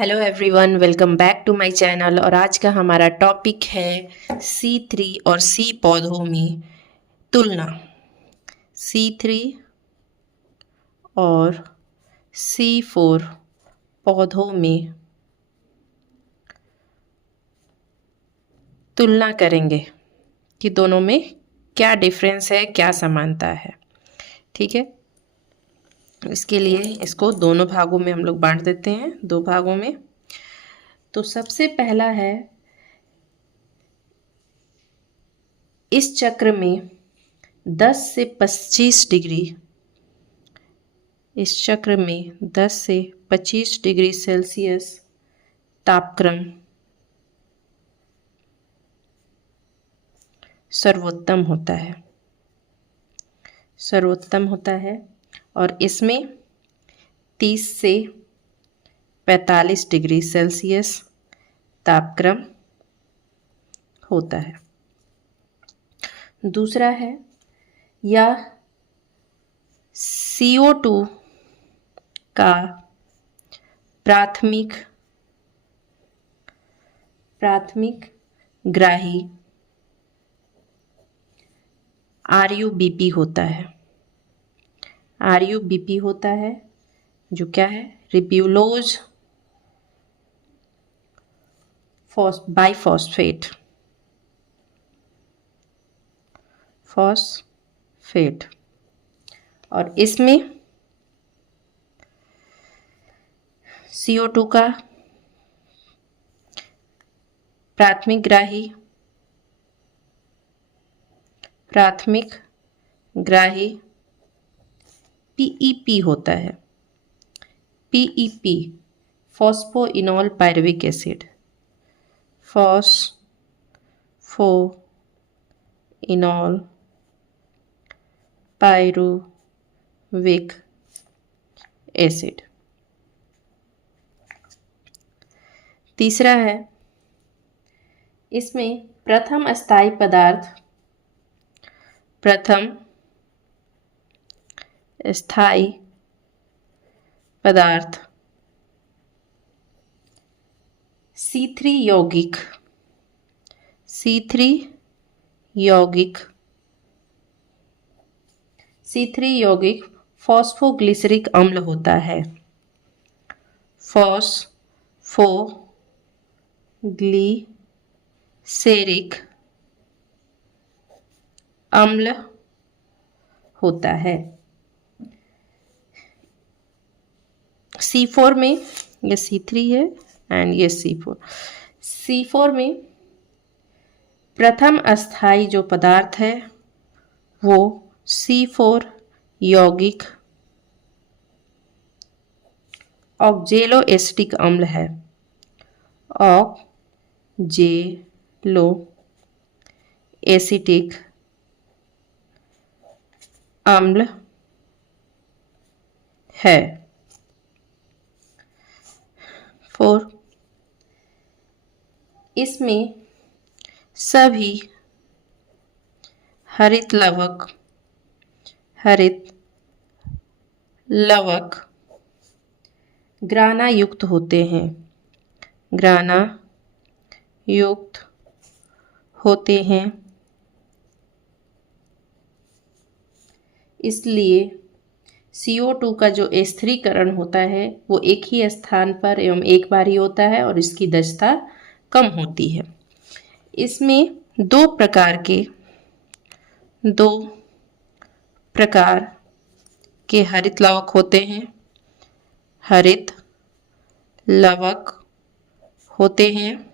Hello everyone, welcome back to my channel. और आज का हमारा टॉपिक है C3 और C पौधों में तुलना। C3 और C4 पौधों में तुलना करेंगे कि दोनों में क्या डिफरेंस है, क्या समानता है। ठीक है, इसके लिए इसको दोनों भागों में हम लोग बांट देते हैं, दो भागों में। तो सबसे पहला है, इस चक्र में 10 से 25 डिग्री, इस चक्र में 10 से 25 डिग्री सेल्सियस तापक्रम सर्वोत्तम होता है, सर्वोत्तम होता है। और इसमें 30 से 45 डिग्री सेल्सियस तापक्रम होता है। दूसरा है, यह CO2 का प्राथमिक ग्राही RUBP होता है। RUBP होता है जो क्या है, रिब्यूलोज बाइफॉस्फेट, फॉस्फेट। और इसमें CO2 का प्राथमिक ग्राही PEP होता है। PEP phosphoenol pyruvic acid, phosphoenol pyruvic acid. तीसरा है, इसमें प्रथम स्थायी पदार्थ C3 यौगिक फॉस्फोग्लिसरिक अम्ल होता है। फॉस्फोग्लिसरिक अम्ल होता है। C4 में, ये C3 है एंड ये C4 में प्रथम अस्थाई जो पदार्थ है वो C4 यौगिक ऑक्जेलो एसिटिक अम्ल है। ऑक्जेलो एसिटिक अम्ल है। 4, इसमें सभी हरित लवक ग्राना युक्त होते हैं, इसलिए CO2 का जो स्थिरीकरण होता है वो एक ही स्थान पर एवं एक बार ही होता है और इसकी दक्षता कम होती है। इसमें दो प्रकार के हरित लवक होते हैं,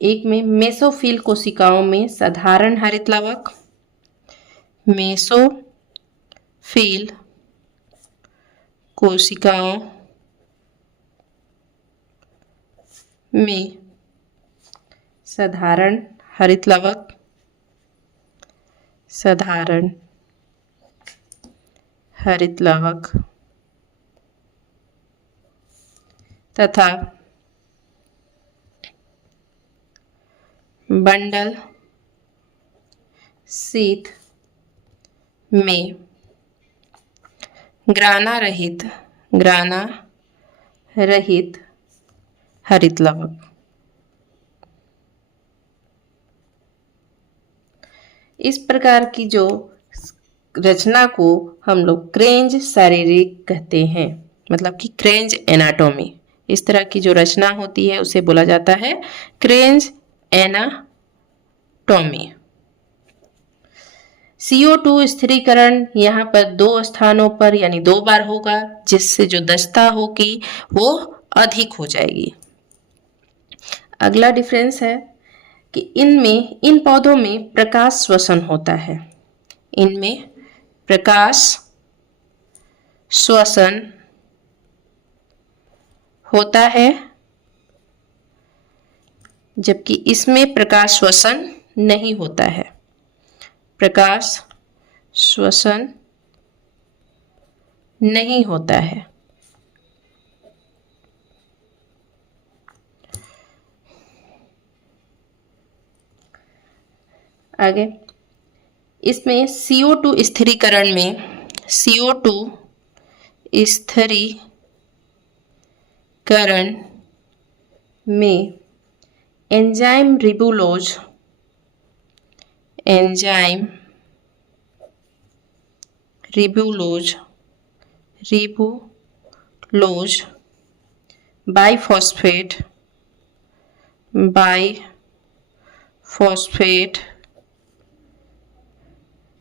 एक में मेसोफिल कोशिकाओं में साधारण हरित लवक, मेसोफिल कोशिकाओं में साधारण हरित लवक तथा बंडल शीथ में ग्राना रहित हरित लवक। इस प्रकार की जो रचना को हम लोग क्रेंज शारीरिक कहते हैं, मतलब कि क्रेंज एनाटॉमी। इस तरह की जो रचना होती है उसे बोला जाता है क्रेंज एनाटॉमी। CO2 स्थिरीकरण यहाँ पर 2 स्थानों पर यानी 2 बार होगा, जिससे जो दक्षता होगी वो अधिक हो जाएगी। अगला डिफरेंस है कि इन पौधों में प्रकाश श्वसन होता है। इनमें प्रकाश श्वसन होता है, जबकि इसमें प्रकाश श्वसन नहीं होता है। प्रकाश श्वसन नहीं होता है। आगे इसमें CO2 स्थिरीकरण में CO2 स्थिरीकरण में एंजाइम रिबुलोज बाइफॉस्फेट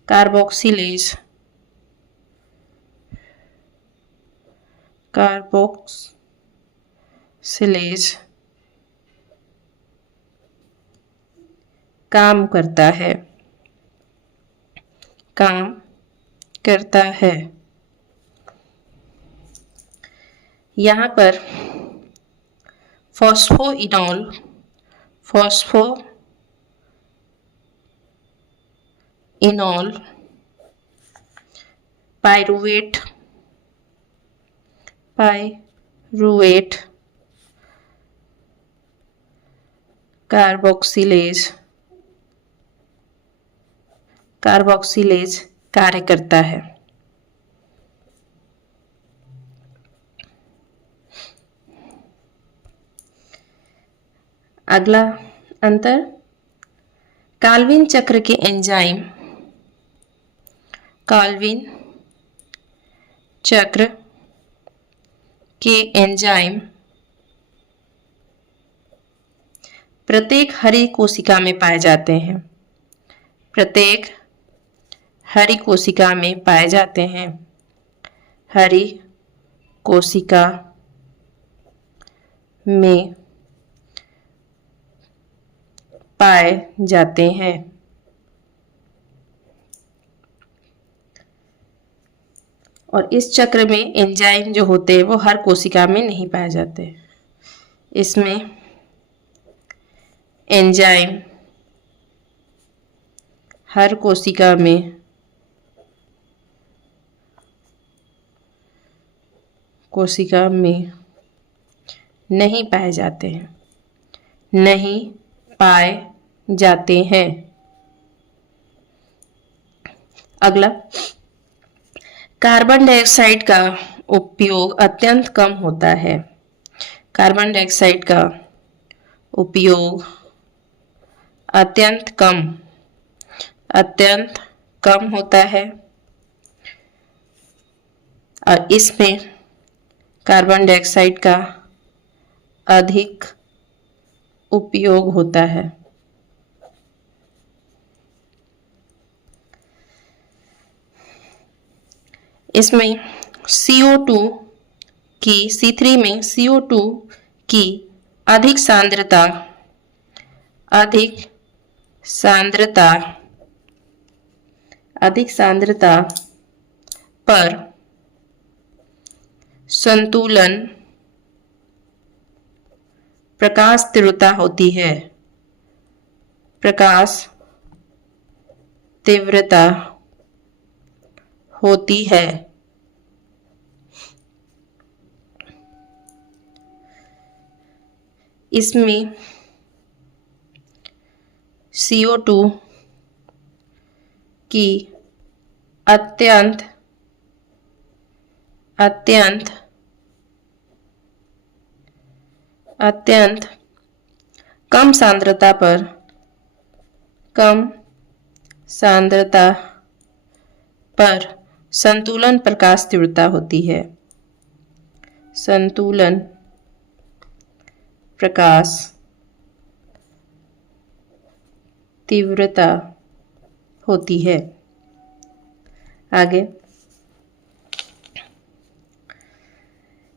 कार्बोक्सिलेज काम करता है। यहाँ पर फॉस्फोइनॉल पाइरुवेट कार्बोक्सिलेज कार्य करता है। अगला अंतर, काल्विन चक्र के एंजाइम प्रत्येक हरी कोशिका में पाए जाते हैं। हरी कोशिका में पाए जाते हैं। और इस चक्र में एंजाइम जो होते हैं वो हर कोशिका में नहीं पाए जाते। इसमें एंजाइम हर कोशिका में नहीं पाए जाते हैं। अगला, कार्बन डाइऑक्साइड का उपयोग अत्यंत कम होता है। कार्बन डाइऑक्साइड का उपयोग अत्यंत कम होता है, और इसमें कार्बन डाइऑक्साइड का अधिक उपयोग होता है। इसमें CO2 की C3 में CO2 की अधिक सांद्रता पर संतुलन प्रकाश तीव्रता होती है। इसमें CO2 की अत्यंत अत्यंत अत्यंत कम सांद्रता पर संतुलन प्रकाश तीव्रता होती है। संतुलन प्रकाश तीव्रता होती है। आगे,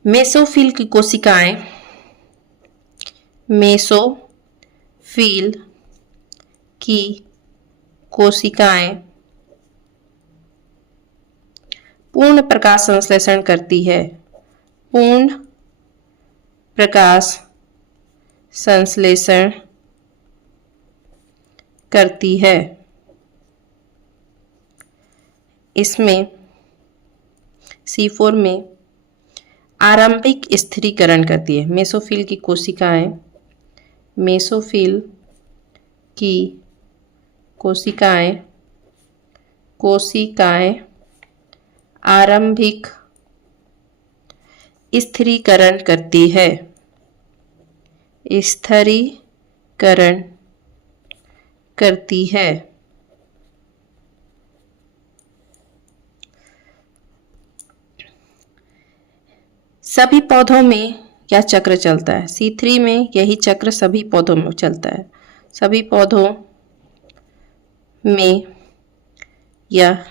मेसोफिल की कोशिकाएं मेसोफिल की कोशिकाएं पूर्ण प्रकाश संश्लेषण करती है। पूर्ण प्रकाश संश्लेषण करती है। इसमें C4 में आरंभिक स्थिरीकरण करती है। मेसोफिल की कोशिकाएं मेसोफिल की कोशिकाएं आरंभिक स्थिरीकरण करती है। स्थिरीकरण करती है। सभी पौधों में यह चक्र चलता है। C3 में यही चक्र सभी पौधों में चलता है। सभी पौधों में यह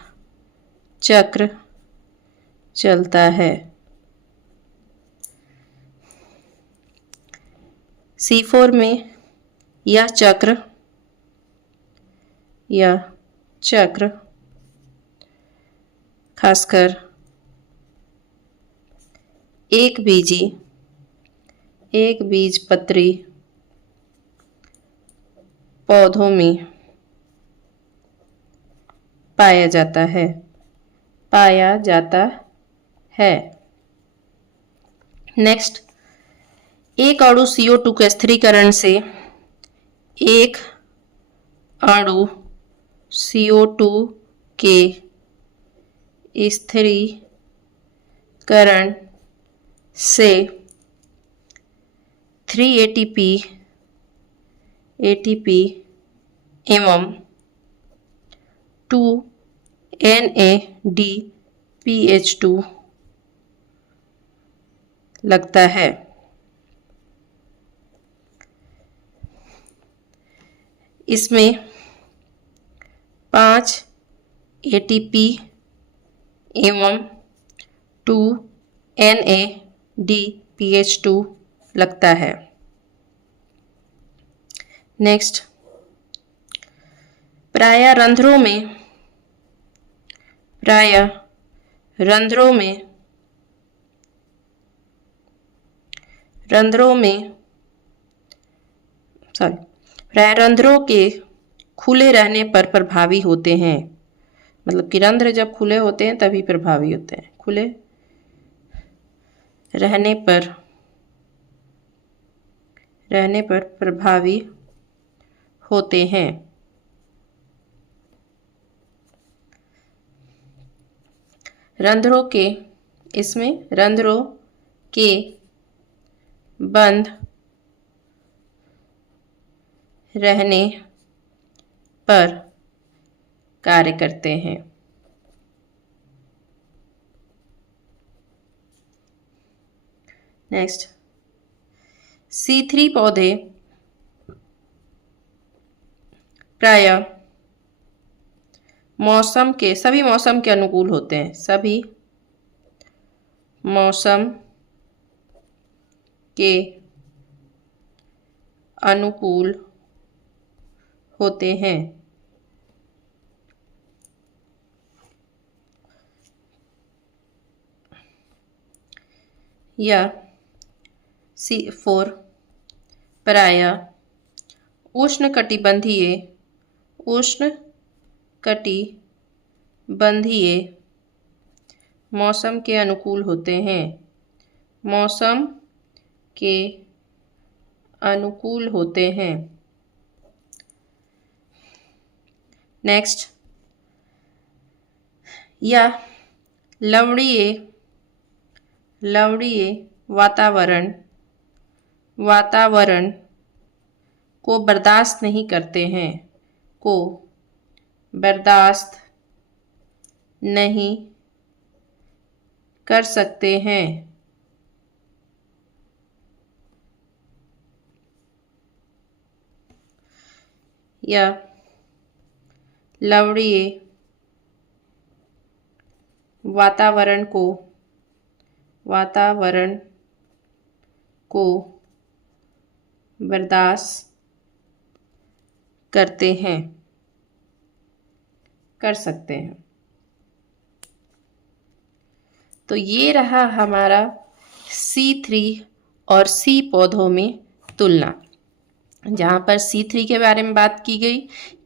चक्र चलता है। C4 में यह चक्र खासकर एक बीजपत्री पौधों में पाया जाता है। नेक्स्ट, एक अणु CO2 के स्थिरीकरण से एक अणु CO2 के स्थिरीकरण से 3 ATP एवं 2 NADPH2 लगता है। इसमें 5 ATP एवं 2 NADPH2 लगता है। नेक्स्ट, प्रायः रंध्रों के खुले रहने पर प्रभावी होते हैं। मतलब कि रंध्र जब खुले होते हैं तभी प्रभावी होते हैं। खुले रहने पर प्रभावी होते हैं। रंध्रों के बंद रहने पर कार्य करते हैं। नेक्स्ट, C3 पौधे प्रायः सभी मौसम के अनुकूल होते हैं। सभी मौसम के अनुकूल होते हैं। यह C4 प्रायः उष्णकटिबंधीय मौसम के अनुकूल होते हैं। मौसम के अनुकूल होते हैं। नेक्स्ट, यह लवणीय लवणीय वातावरण को बर्दाश्त नहीं करते हैं, को बर्दाश्त नहीं कर सकते हैं। या लवणीय वातावरण को बर्दाश्त करते हैं, कर सकते हैं। तो ये रहा हमारा C3 और C पौधों में तुलना, जहाँ पर C3 के बारे में बात की गई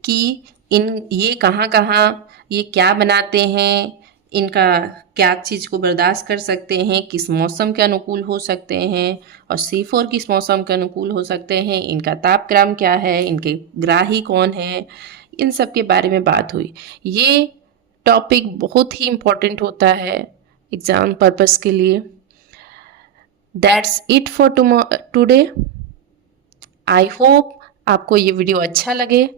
कि ये कहाँ ये क्या बनाते हैं, इनका क्या चीज़ को बर्दाश्त कर सकते हैं, किस मौसम के अनुकूल हो सकते हैं, और C4 किस मौसम के अनुकूल हो सकते हैं, इनका तापक्रम क्या है, इनके ग्राही कौन है, इन सब के बारे में बात हुई। ये टॉपिक बहुत ही इम्पोर्टेंट होता है एग्ज़ाम पर्पस के लिए। That's it for today. I hope आपको ये वीडियो अच्छा लगे।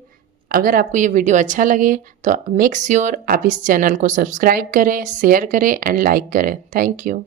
अगर आपको ये वीडियो अच्छा लगे तो मेक श्योर आप इस चैनल को सब्सक्राइब करें, शेयर करें एंड लाइक करें। Thank you.